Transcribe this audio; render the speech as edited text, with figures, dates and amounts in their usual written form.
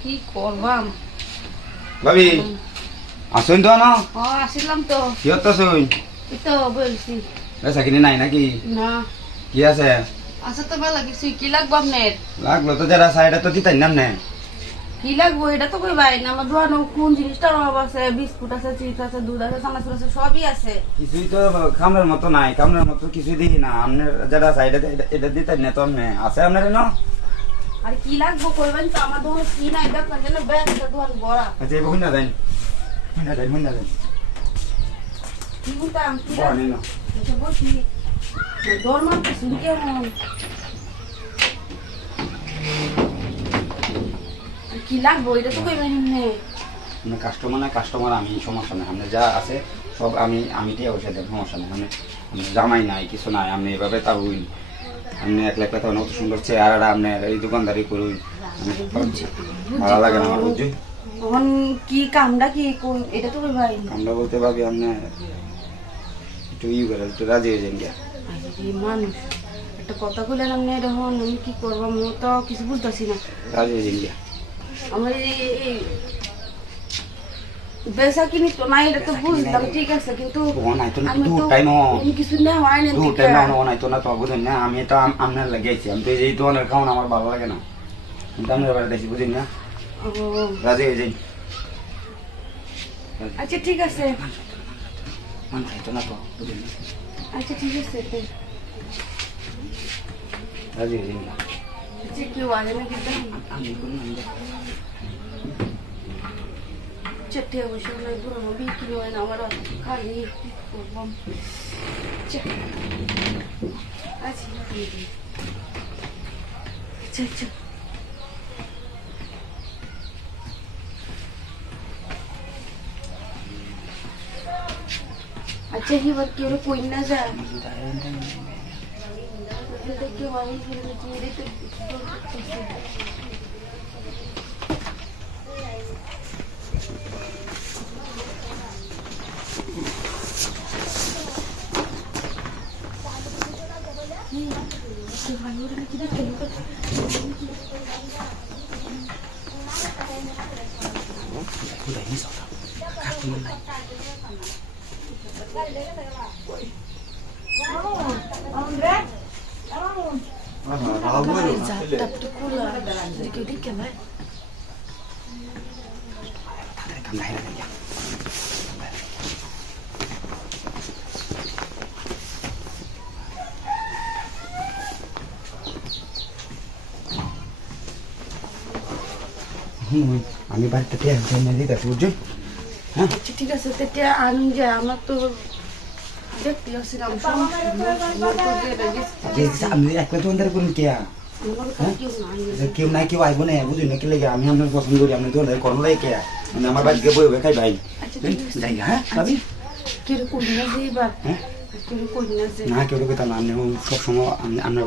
কি করবাম ভাবি আসুন তো না আসিলাম তো কি হতেছুন এই তো বলছি বেচা কিনি নাই নাকি না কি আছে আচ্ছা তো ভালো কিছু কি লাগবো আপনার লাগলো তো যারা সাইডে তো দিতেন নাম নে কি লাগবো এটা তো কই ভাই না আমার দোকানে কোন জিনিসটার অভাব আছে বিস্কুট আছে চিপস আছে দুধ আছে চানাচুর আছে সবই আছে কিছুই তো খামরের মতো নাই খামরের মতো কিছুই দিই না আপনার যারা সাইডে এটা দিতেন না তো আপনি আছে আপনার না আর কি লাগবো কইবেন তো আমার দোকানে কি নাই দেখবেন যেন ব্যাগ দোকান বড়া আচ্ছা এবার হুন্না দেন হুন্না দেন কি বলতাম কি বড় নিন আচ্ছা বসি দরমার তো শুনি কেমন আর কি লাগবো এটা তো কইবেন না আপনার কাস্টমার না কাস্টমার আমি সমস্যা নেই আপনার যা আছে সব আমি দিয়ে বসে দেব সমস্যা নেই আপনি জামাই নাই কিছু নাই আপনি এভাবে তা হইন আপনি একলা একলা তখন অত সুন্দর চেয়ার আপনার এই দোকানদারি করুন ভালো লাগে না আমার বুঝছি তখন কি কামটা কি এটা তো ভাই আমরা বলতে ভাবি আপনি একটু করে একটু রাজি হয়ে যান গিয়া মানুষ একটা কথা কইলেন আপনি এখন আমি কি করবো আমি তো কিছু বুঝতেছি না রাজি হয়ে যান গিয়া আমার এই বেসা কিনি তো নাই এটা তো বুঝলাম ঠিক আছে কিন্তু আমি কিছু না হয় না বুঝেন না আমি তো আপনার লাগিয়েছি আমি তো এই দোকানের খাওয়ানো আমার ভালো লাগে না কিন্তু আপনার বাড়ি দেখি বুঝেন না রাজি হয়ে যাই আচ্ছা ঠিক আছে মানুষ হইতো না তো বুঝেন না আচ্ছা ঠিক আছে রাজি হয়ে যাই আচ্ছা কেউ আসে না কিন্তু আমি চেটে বসে পুরো বিক্রি হয় না আমার খালি করবাম আচ্ছা আচ্ছা আচ্ছা এবার কেউ কই না যায় কেউ আমি আমি বাড়িতে দিতে বুঝছি হ্যাঁ আচ্ছা ঠিক আছে তেতে আনুন যে আমার তো দেখতে আসছিলাম আমি একলা দোকানদারি করুন কে কেউ নাই কেউ আইব না বুঝলি না কি লাগে আমি আপনার পছন্দ করি আপনি দোকানদারি করবো লাগে কে মানে আমার বাড়িতে বই খাই ভাই যাই হ্যাঁ ভাবি কেউ কই না যে এবার কেউ কই না যে না কেউ কথা না আপনি সবসময় আপনার